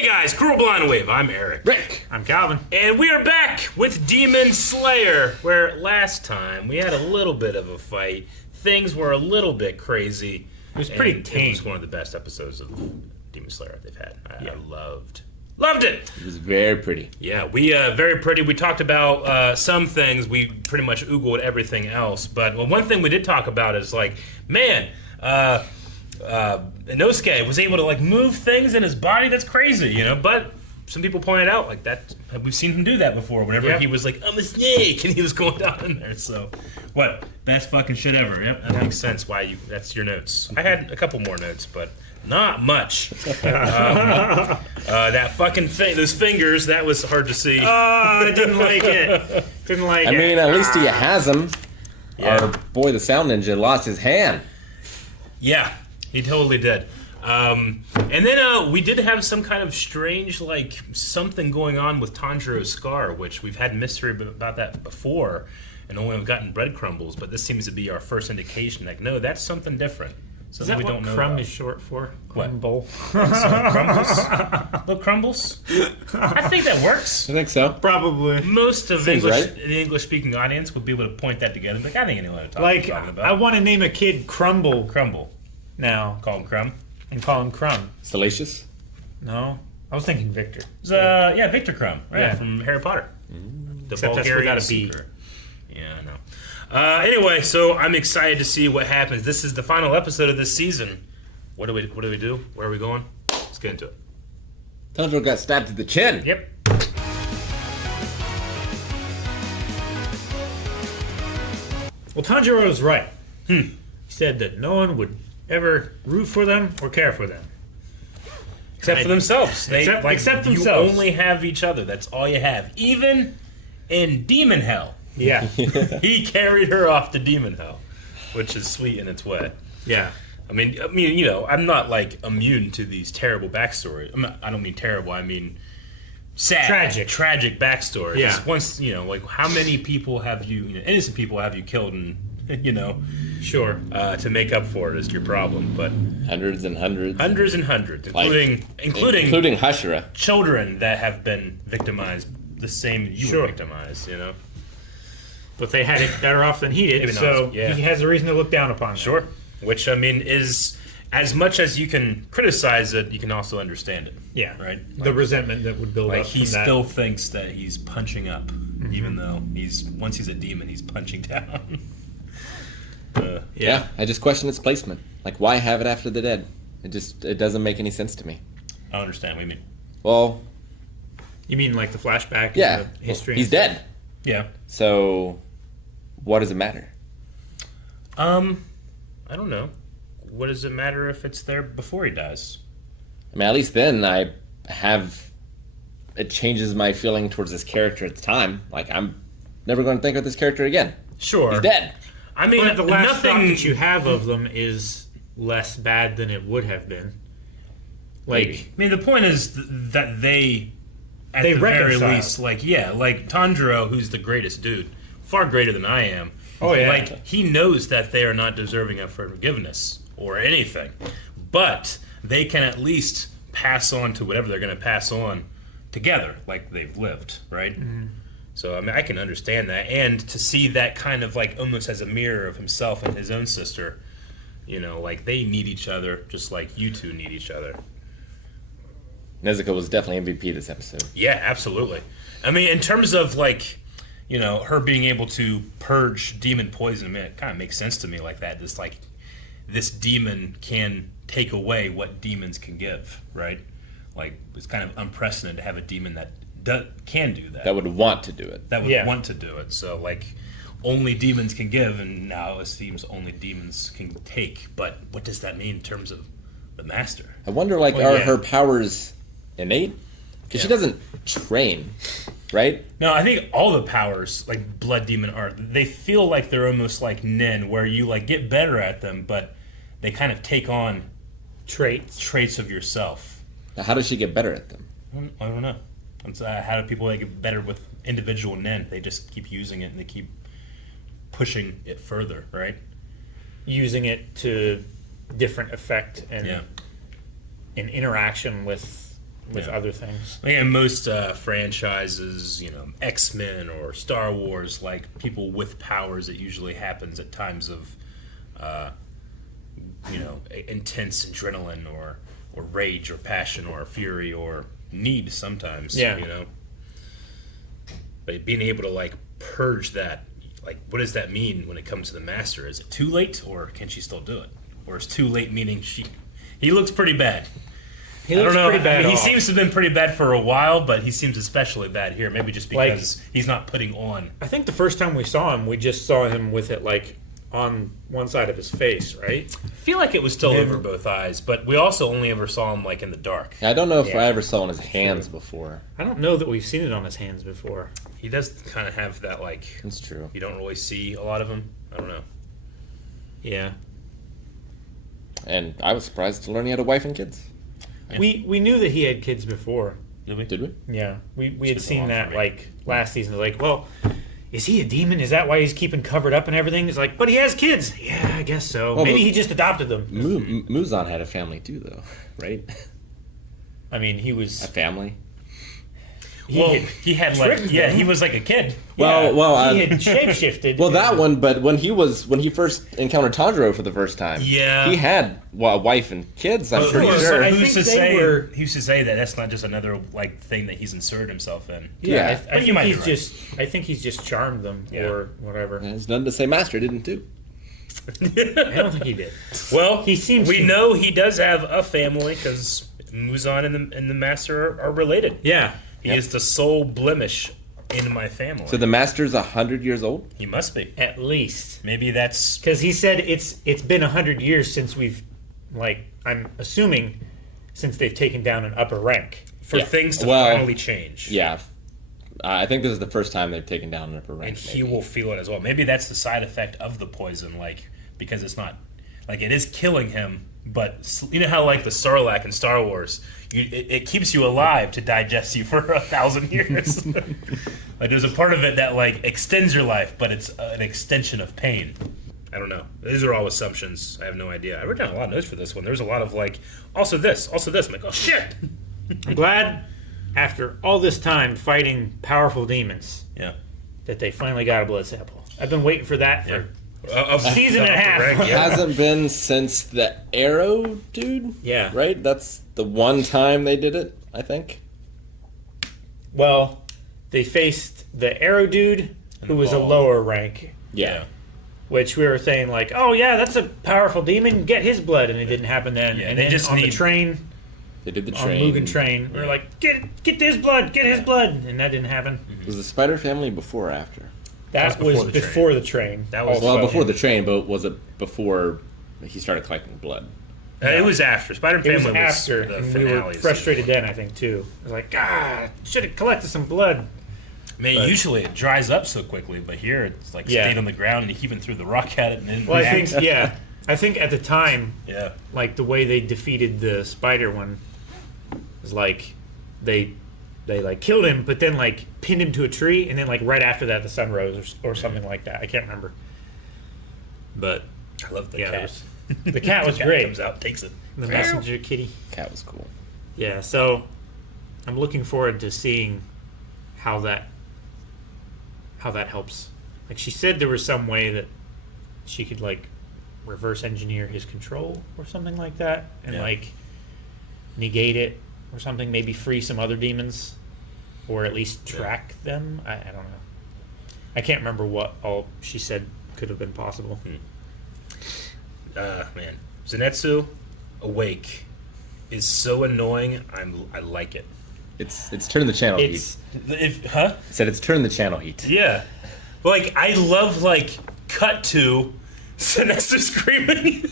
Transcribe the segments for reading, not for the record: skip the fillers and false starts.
Hey guys, Cruel Blind Wave, I'm Eric. Rick. I'm Calvin. And we are back with Demon Slayer, where last time we had a little bit of a fight. Things were a little bit crazy. It was pretty tame. It was one of the best episodes of Demon Slayer they've had. I loved it. It was very pretty. Yeah, we very pretty. We talked about some things. We pretty much oogled everything else. But one thing we did talk about is like, man, Inosuke was able to like move things in his body. That's crazy, you know. But some people pointed out like that we've seen him do that before. Whenever he was like, I'm a snake, and he was going down in there. So, what? Best fucking shit ever. Yep, that makes sense. Why that's your notes. I had a couple more notes, but not much. That fucking thing, those fingers, that was hard to see. Oh, I didn't like it. I mean, at least he has them. Yeah. Our boy, the Sound Ninja, lost his hand. Yeah, he totally did. And then we did have some kind of strange, like, something going on with Tanjiro's scar, which we've had mystery about that before, and only have gotten bread crumbles, but this seems to be our first indication, like, no, that's something different. Is that we what don't know crumb about. is short for? What? Crumble. Crumbles? Little crumbles? I think that works. I think so. Probably. Most of Seems right. the English-speaking audience would be able to point that together. Like, I think I know what I'm talking about. I want to name a kid Crumble Crumble. now Call him Crumb. and call him Crumb. Salacious? No, I was thinking Victor. Victor Crumb, right, Yeah. from Harry Potter. The Except that's Bulgarian without a B. secret. Yeah, I know. Anyway, so I'm excited to see what happens. This is the final episode of this season. What do we do? Where are we going? Let's get into it. Tanjiro got stabbed to the chin. Yep. Well, Tanjiro was right. He said that no one would ever root for them or care for them. Except for themselves. Except themselves. You only have each other. That's all you have. Even in Demon Hell. Yeah. He carried her off to Demon Hell, which is sweet in its way. Yeah. I mean, you know, I'm not like immune to these terrible backstories. I don't mean terrible. I mean sad, tragic backstories. Yeah. Once, you know, like how many people have innocent people have you killed, and Sure. to make up for it is your problem. But Hundreds and hundreds. hundreds and hundreds, Including Hashira. children that have been victimized the same you were victimized. You know. But they had it better off than he did, Maybe not. so Yeah. he has a reason to look down upon them. Sure. Which, I mean, is as much as you can criticize it, you can also understand it. Yeah. Right? The resentment that would build Like up he from that. still thinks that he's punching up, even though once he's a demon, he's punching down. Yeah, I just question its placement. Like, why have it after the dead? It doesn't make any sense to me. I don't understand what you mean. Well, You mean like the flashback? yeah, And the history. he's dead. Yeah. So, what does it matter? I don't know. What does it matter if it's there before he dies? I mean, at least then it changes my feeling towards this character at the time. Like, I'm never going to think of this character again. Sure. He's dead. I mean, But the last thought nothing. that you have of them is less bad than it would have been. Like, Maybe. I mean, the point is that they, at They the very reconciled. least, like Tanjiro, who's the greatest dude, far greater than I am. Oh, yeah. Like, he knows that they are not deserving of forgiveness or anything, but they can at least pass on to whatever they're going to pass on together, like they've lived, right? So, I mean, I can understand that, and to see that kind of like almost as a mirror of himself and his own sister, like they need each other, just like you two need each other. Nezuko was definitely MVP this episode. Yeah, absolutely. I mean, in terms of like, her being able to purge demon poison, I mean, it kind of makes sense to me like that. This demon can take away what demons can give, right? Like, it's kind of unprecedented to have a demon that can do that. That would want to do it. That would want to do it. So, like, only demons can give, and now it seems only demons can take. But what does that mean in terms of the master? I wonder, like, Well, are yeah. her powers innate? Because she doesn't train, right? No, I think all the powers, like Blood Demon they feel like they're almost like Nen, where you like get better at them, but they kind of take on traits of yourself. Now, how does she get better at them? I don't know. It's, how do people get better with individual Nen? They just keep using it and they keep pushing it further, right? using it to different effect and Yeah. in interaction with with other things. And most franchises, X-Men or Star Wars, like people with powers, it usually happens at times of, intense adrenaline or rage or passion or fury or need sometimes. Yeah. But being able to like purge that, like, what does that mean when it comes to the Master? Is it too late, or can she still do it? Or is too late meaning he looks pretty bad? He looks pretty bad. He seems to have been pretty bad for a while, but he seems especially bad here. Maybe just because he's not putting on. I think the first time we saw him, we just saw him with it like on one side of his face, right? I feel like it was still over both eyes, but we also only ever saw him like in the dark. I don't know if I ever saw on his hands before. I don't know that we've seen it on his hands before. He does kind of have that, like... That's true. You don't really see a lot of him. I don't know. Yeah. And I was surprised to learn he had a wife and kids. Yeah. We knew that he had kids before. Did we? Yeah. We had seen that, like, last season. Like, well... Is he a demon? Is that why he's keeping covered up and everything? It's like, but he has kids. Yeah, I guess so. Well, maybe he just adopted them. Muzan had a family too, though, right? I mean, he was... A family? He had like... Yeah, he was like a kid. Well, he had shapeshifted. Well, that one, but when he first encountered Tanjiro for the first time, he had a wife and kids. I'm pretty sure. Who's to say that that's not just another like thing that he's inserted himself in? Yeah, I think he's just charmed them or whatever. And it's nothing to say Master didn't do. I don't think he did. Well, we know he does have a family because Muzan and the Master are related. Yeah. He is the sole blemish in my family. So the Master's 100 years old? He must be. At least. Maybe that's... Because he said it's been 100 years since we've, like, I'm assuming, since they've taken down an upper rank. For things to finally change. Yeah. I think this is the first time they've taken down an upper rank. And he will feel it as well. Maybe that's the side effect of the poison, like, because it's not... Like, it is killing him, but you know how, like, the Sarlacc in Star Wars... It keeps you alive to digest you for 1,000 years. Like there's a part of it that like extends your life, but it's an extension of pain. I don't know. These are all assumptions. I have no idea. I wrote down a lot of notes for this one. There's a lot of like, also this. I'm like, oh shit. I'm glad after all this time fighting powerful demons, that they finally got a blood sample. I've been waiting for that for a season and a half. It hasn't been since the Arrow dude. Yeah. Right? That's the one time they did it, I think. Well, they faced the Arrow dude, who was a lower rank. Yeah. Which we were saying, like, oh yeah, that's a powerful demon, get his blood, and it didn't happen then. Yeah, and they then just on the train, they did the on train. Mugen train, we were like, get his blood, and that didn't happen. Was the Spider Family before or after? That was before the train. That was before the train, but was it before he started collecting blood? It was after. Spider Family was after, the and finale. we were frustrated then, I think, too. I was like, should have collected some blood. I mean, usually it dries up so quickly, but here it's like stayed on the ground and he even threw the rock at it and then I think at the time, like the way they defeated the spider one was like they like killed him, but then like pinned him to a tree, and then like right after that the sun rose or something like that. I can't remember. But I love the cat. The cat was cat great. Comes out, takes it. The messenger kitty. Cat was cool. Yeah, so I'm looking forward to seeing how that helps. Like she said there was some way that she could like reverse engineer his control or something like that and like negate it or something, maybe free some other demons or at least track them. I don't know. I can't remember what all she said could have been possible. Man, Zenitsu Awake is so annoying. I like it. It's turning the channel heat. Huh? I said it's turning the channel heat. Yeah. But like I love like cut to Zenitsu screaming.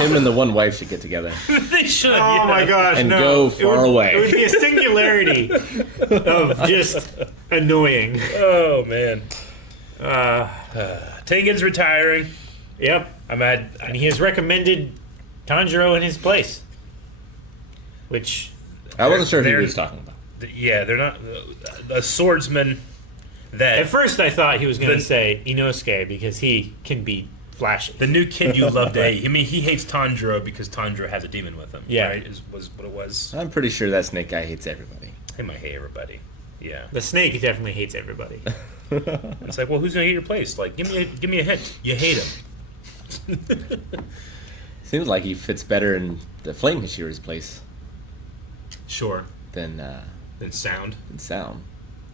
Him and the one wife should get together. They should. Oh my gosh! And go far away. It would be a singularity of just annoying. Oh man. Tengen's retiring. Yep. And he has recommended Tanjiro in his place. Which I wasn't sure who he was talking about. Yeah, they're not a swordsman. That at first I thought he was going to say Inosuke because he can be flashy. The new kid you love to hate. I mean, he hates Tanjiro because Tanjiro has a demon with him. Yeah. Right? Was what it was. I'm pretty sure that snake guy hates everybody. He might hate everybody. Yeah. The snake definitely hates everybody. It's like, well, who's gonna hate your place? Like, give me a hint. You hate him. Seems like he fits better in the Flame Hashira's place. Sure. Than sound. Than sound.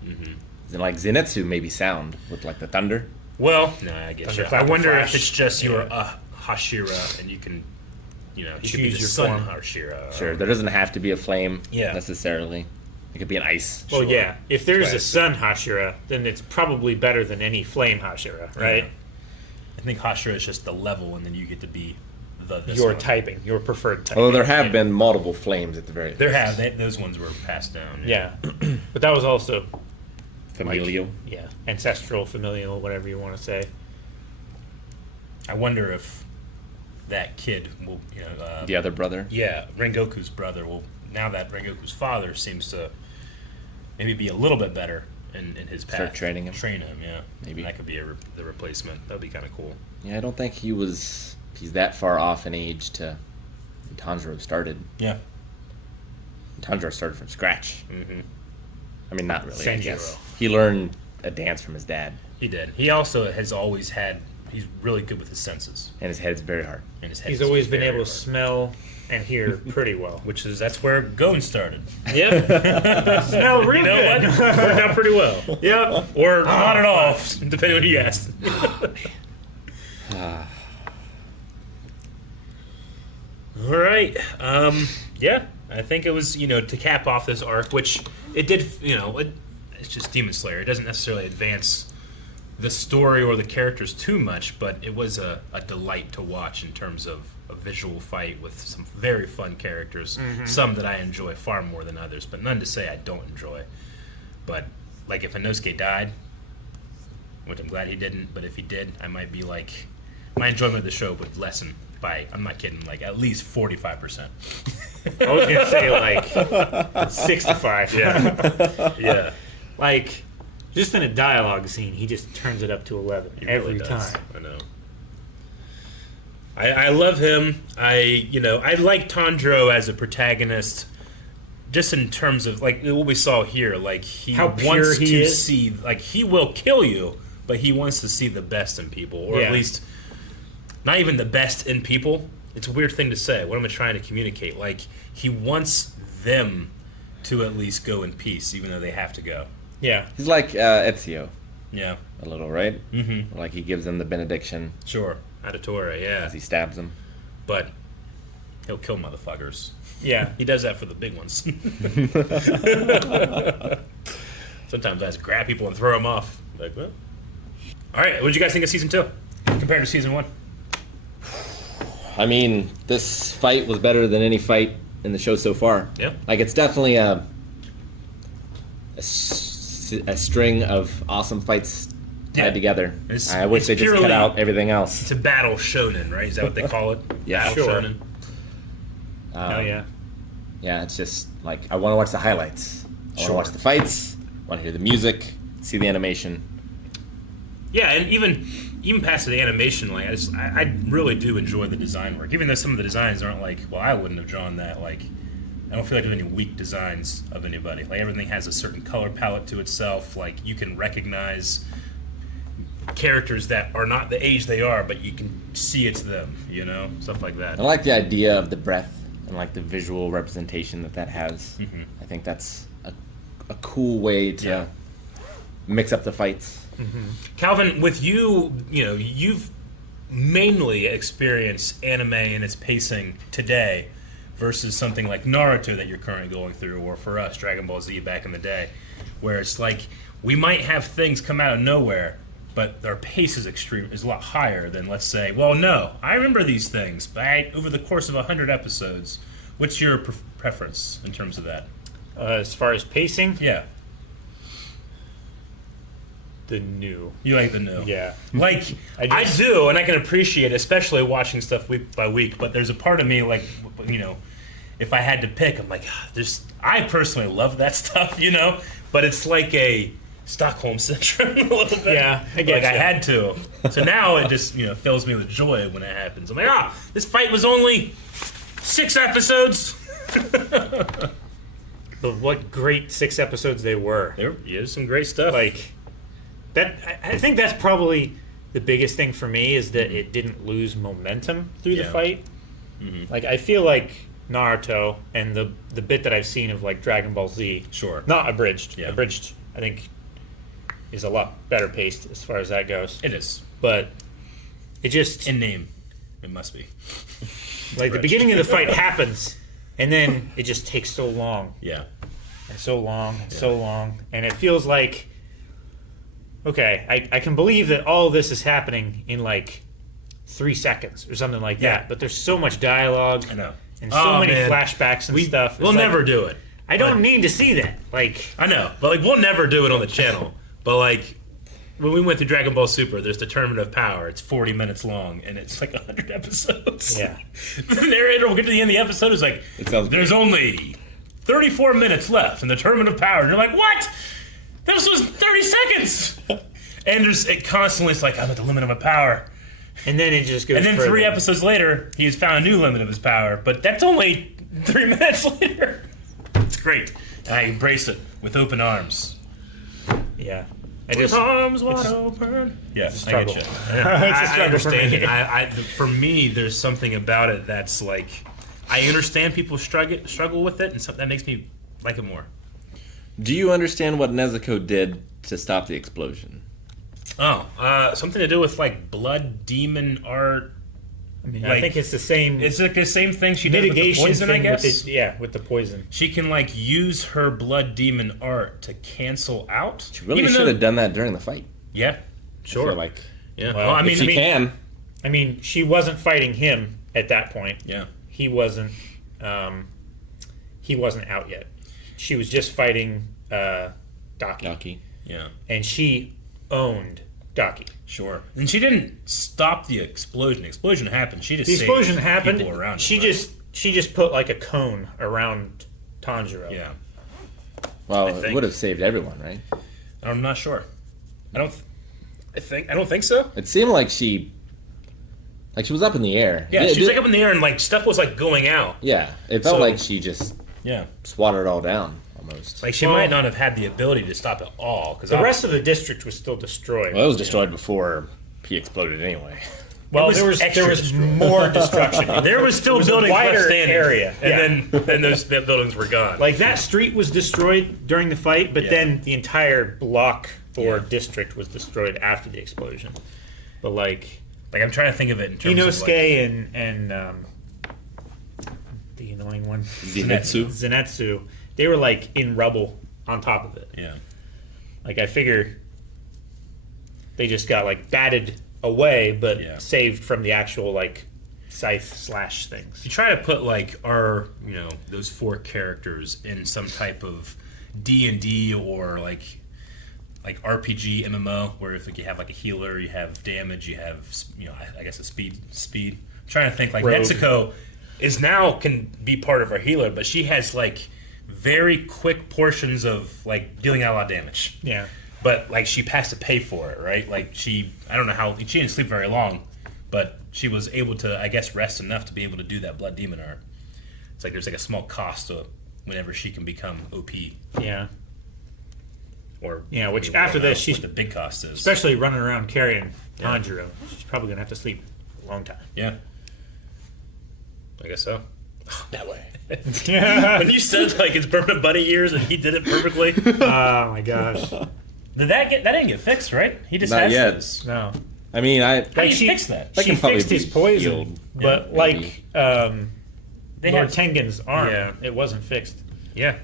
Mm-hmm. Then like Zenitsu maybe sound with like the thunder. Well, no, I guess. I wonder if it's just yeah. you're a Hashira and you can, he choose could be the your sun form. Hashira. Sure, there doesn't have to be a flame Yeah. necessarily. It could be an ice. Well, Sure. yeah. If there's Right. a sun Hashira, then it's probably better than any flame Hashira, right? Yeah. I think Hashira is just the level, and then you get to be this Your one. typing, your preferred typing. Although there have been multiple flames at the very There have those ones were passed down. Yeah. But that was also familial. yeah, ancestral, familial, whatever you want to say. I wonder if that kid will, The other brother. yeah, Rengoku's brother will. Now that Rengoku's father seems to maybe be a little bit better in his path. Start training him. Train him, yeah. Maybe. That could be the replacement. That would be kind of cool. Yeah, I don't think he's that far off in age to when Tanjiro started. Yeah. Tanjiro started from scratch. Mm-hmm. I mean, not really, I Sanjiro. guess. He learned a dance from his dad. He did. He also has always had. He's really good with his senses. And his head's very hard. And his head He's is always been very able to hard. smell and hear pretty well. That's where Gon started. Yep. Smell real good. Worked out pretty well. Yep. Or not at all, depending on who you ask. All right. Yeah, I think it was, to cap off this arc, which it did, it's just Demon Slayer. It doesn't necessarily advance the story or the characters too much, but it was a delight to watch in terms of a visual fight with some very fun characters, some that I enjoy far more than others, but none to say I don't enjoy. But, like, if Inosuke died, which I'm glad he didn't, but if he did, I might be like, my enjoyment of the show would lessen by, I'm not kidding, like at least 45%. I was gonna say like 65. Yeah. Yeah. Like just in a dialogue scene, he just turns it up to 11 He every really does. time. I know. I love him. I like Tanjiro as a protagonist, just in terms of like what we saw here. Like he How pure wants he to is. see, like he will kill you, but he wants to see the best in people, or Yeah. at least not even the best in people. It's a weird thing to say. What am I trying to communicate? Like he wants them to at least go in peace, even though they have to go. Yeah. He's like Ezio Yeah. a little, right? Mm-hmm. Like he gives them the benediction Sure. Adatore, yeah. as he stabs them. But he'll kill motherfuckers. Yeah. He does that for the big ones. Sometimes I just grab people and throw them off. Like, well. All right, what did you guys think of season 2 compared to season 1? I mean, this fight was better than any fight in the show so far. Yeah. Like, it's definitely a string of awesome fights tied Yeah. together. It's- I wish it's they just cut purely- out everything else. To battle shonen, right? Is that what they call it? Yeah, battle sure. shonen. Oh yeah. Yeah, it's just like I want to watch the highlights. I want to Sure. watch the fights. I want to hear the music, see the animation. Yeah, and even past the animation, like I really do enjoy the design work. Even though some of the designs aren't like, well, I wouldn't have drawn that. Like, I don't feel like there's any weak designs of anybody. Like everything has a certain color palette to itself. Like you can recognize characters that are not the age they are, but you can see it's them. Stuff like that. I like the idea of the breath and like the visual representation that has. Mhm. I think that's a cool way to Yeah. mix up the fights. Calvin, with you, you've mainly experienced anime and its pacing today versus something like Naruto that you're currently going through, or for us, Dragon Ball Z back in the day, where it's like we might have things come out of nowhere, but our pace is a lot higher than, let's say, well, no, I remember these things, but over the course of 100 episodes, what's your preference in terms of that? As far as pacing, Yeah, the new. you like the new. Yeah. Like, I do, and I can appreciate it, especially watching stuff week by week, but there's a part of me, like, if I had to pick, I'm like, I personally love that stuff, but it's like a Stockholm syndrome a little bit. Yeah, I get I had to. So now it just fills me with joy when it happens. I'm like, this fight was only 6 episodes. But what great 6 episodes they were. There is some great stuff. Like that, I think that's probably the biggest thing for me is that it didn't lose momentum through the fight. Mm-hmm. Like I feel like Naruto and the bit that I've seen of like Dragon Ball Z, not abridged. Yeah. Abridged, I think, is a lot better paced as far as that goes. It is, but it just in name, it must be. Like the beginning of the fight happens, and then it just takes so long. Yeah, and so long, and so long, and it feels like, okay, I can believe that all of this is happening in like 3 seconds or something like that. But there's so much dialogue. I know. And so many flashbacks and stuff. We'll never do it. I don't need to see that. Like I know, but like we'll never do it on the channel. But like when we went through Dragon Ball Super, there's the Tournament of Power. It's 40 minutes long, and it's like 100 episodes. Yeah. The narrator will get to the end of the episode. It's like, there's only 34 minutes left in the Tournament of Power. And you're like, what? This was 30 seconds. And it constantly is like, I'm at the limit of my power. And then it just goes. And then further. 3 episodes later, he's found a new limit of his power. But that's only 3 minutes later. It's great. And I embrace it with open arms. Yeah. Arms wide open. Yeah, it's a struggle. I get you. I understand it. For me, there's something about it that's like, I understand people struggle with it, and that makes me like it more. Do you understand what Nezuko did to stop the explosion? Oh, something to do with like blood demon art. I mean, I think it's the same. It's like the same thing she did with the poison, I guess. With the poison. She can like use her blood demon art to cancel out. She really should have done that during the fight. Yeah, sure. I feel like, yeah. Well, I mean, she can. I mean, she wasn't fighting him at that point. Yeah, he wasn't. He wasn't out yet. She was just fighting Daki. Yeah, and she owned Daki. Sure. And she didn't stop the explosion. The explosion happened. She just the explosion happened. People around she just put like a cone around Tanjiro. Yeah. Well, it would have saved everyone, right? I'm not sure. I don't think so. It seemed like she was up in the air. Yeah, she was like up in the air and like stuff was like going out. Yeah. It felt like she just swatted it all down. Almost. Like she might not have had the ability to stop it all because the rest of the district was still destroyed. Well, it was destroyed before he exploded anyway. Well, there was more destruction. There was still buildings left standing, area, and then those buildings were gone. Like that street was destroyed during the fight, but then the entire block or district was destroyed after the explosion. But like I'm trying to think of it in terms Inosuke of and the annoying one Zenitsu. They were like in rubble on top of it. Yeah. Like I figure they just got like batted away, but saved from the actual like scythe slash things. You try to put like our those 4 characters in some type of D&D or like RPG MMO where if you have like a healer, you have damage, you have I guess a speed. I'm trying to think like Rogue. Nezuko can be part of our healer, but she has like very quick portions of like dealing out a lot of damage. Yeah. But like she has to pay for it, right? Like I don't know how she didn't sleep very long, but she was able to, I guess, rest enough to be able to do that blood demon art. It's like there's like a small cost to whenever she can become OP. Yeah. Or which after this she's what the big cost is, especially running around carrying Tanjiro. She's probably gonna have to sleep a long time. Yeah. I guess so. That way. When you said like it's permanent bunny ears and he did it perfectly. Oh my gosh. That didn't get fixed, right? He just Not has yet. this. No. I mean, How do you fix that? She fixed his poison, healed. but they Lord Tengen's arm, it wasn't fixed. Yeah.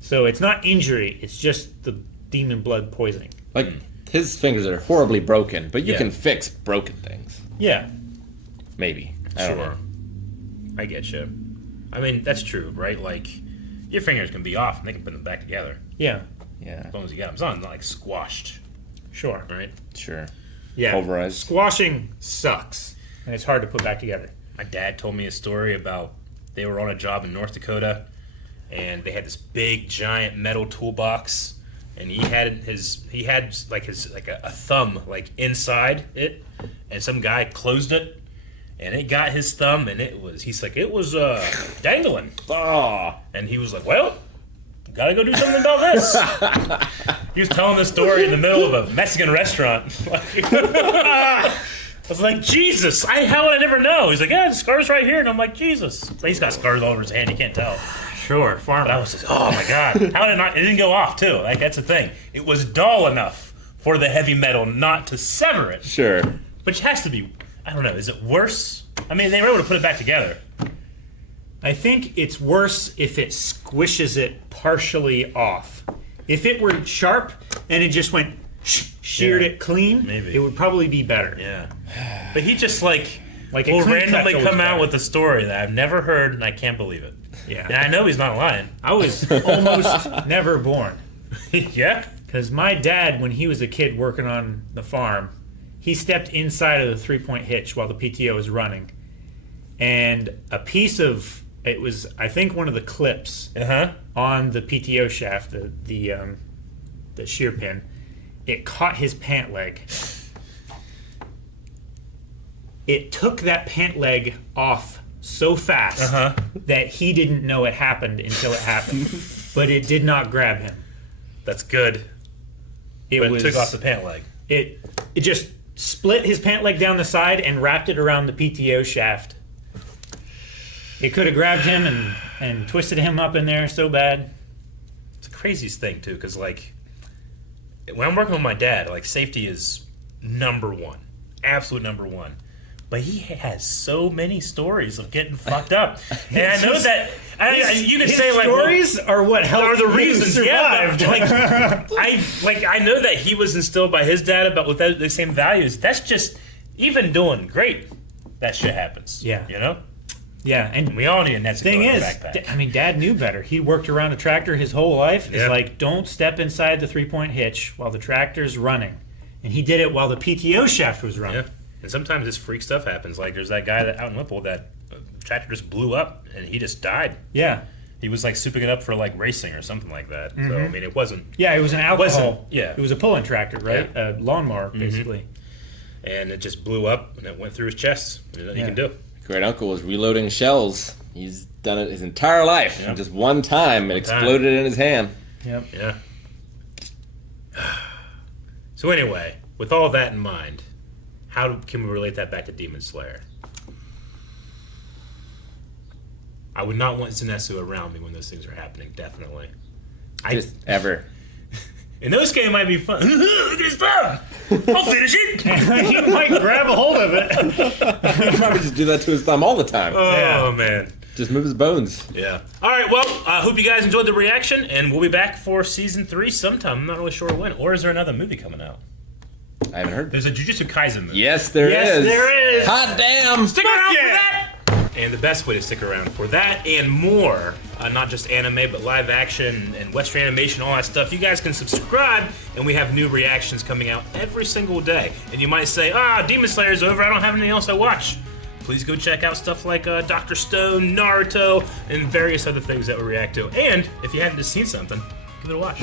So it's not injury; it's just the demon blood poisoning. Like his fingers are horribly broken, but you can fix broken things. Yeah. Maybe. I don't know. I get you. I mean, that's true, right? Like, your fingers can be off and they can put them back together. Yeah. Yeah. As long as you get them. It's not like squashed. Sure. Right? Sure. Yeah. Pulverized. Squashing sucks, and it's hard to put back together. My dad told me a story about they were on a job in North Dakota, and they had this big, giant metal toolbox and he had a thumb like inside it, and some guy closed it, and it got his thumb, and it was dangling. Oh. And he was like, well, gotta go do something about this. He was telling this story in the middle of a Mexican restaurant. I was like, Jesus, how would I never know? He's like, yeah, the scar's right here. And I'm like, Jesus. So he's got scars all over his hand. You can't tell. Sure, farmer. But I was just, oh my God. How did it not? It didn't go off, too. Like, that's the thing. It was dull enough for the heavy metal not to sever it. Sure. Which has to be, I don't know, is it worse? I mean, they were able to put it back together. I think it's worse if it squishes it partially off. If it were sharp and it just went sheared it clean, maybe it would probably be better. Yeah. But he just will a randomly come out with a story that I've never heard and I can't believe it. Yeah. And I know he's not lying. I was almost never born. Yeah? Because my dad, when he was a kid working on the farm, he stepped inside of the three-point hitch while the PTO was running. And a piece of, it was, I think, one of the clips on the PTO shaft, the shear pin, it caught his pant leg. It took that pant leg off so fast that he didn't know it happened until it happened. But it did not grab him. That's good. It took off the pant leg. It just split his pant leg down the side and wrapped it around the PTO shaft. It could have grabbed him and twisted him up in there so bad. It's the craziest thing, too, because, like, when I'm working with my dad, like, safety is number one. Absolute number one. But he has so many stories of getting fucked up. And I know that you can say, like, stories are what helped are the reasons survive. Yeah, I know that he was instilled by his dad about with the same values. That's just, even doing great, that shit happens. Yeah. You know? Yeah, and we all need a Nezuko thing in is, our backpack. I mean, Dad knew better. He worked around a tractor his whole life. Yeah. It's like, don't step inside the three-point hitch while the tractor's running. And he did it while the PTO shaft was running. Yeah, and sometimes this freak stuff happens. Like, there's that guy that out in Whipple that tractor just blew up, and he just died. Yeah. He was, like, souping it up for, like, racing or something like that. So, I mean, it wasn't... Yeah, it was an alcohol. Yeah. It was a pulling tractor, right? Yeah. A lawnmower, basically. And it just blew up, and it went through his chest. There's nothing you can do. Great uncle was reloading shells. He's done it his entire life. Yeah. And just one time, it exploded in his hand. Yep. Yeah. So anyway, with all that in mind, how can we relate that back to Demon Slayer? I would not want Zenitsu around me when those things are happening, definitely. Just ever. In those games, it might be fun. Look at his thumb! I'll finish it! He might grab a hold of it. He'd probably just do that to his thumb all the time. Oh, man. Just move his bones. Yeah. All right, well, I hope you guys enjoyed the reaction, and we'll be back for Season 3 sometime. I'm not really sure when. Or is there another movie coming out? I haven't heard. There's a Jujutsu Kaisen movie. Yes, there is. Yes, there is. Hot damn. Stick around for that! And the best way to stick around for that and more, not just anime, but live action and Western animation, all that stuff, you guys can subscribe, and we have new reactions coming out every single day. And you might say, Demon Slayer's over, I don't have anything else I watch. Please go check out stuff like Dr. Stone, Naruto, and various other things that we react to. And if you haven't just seen something, give it a watch.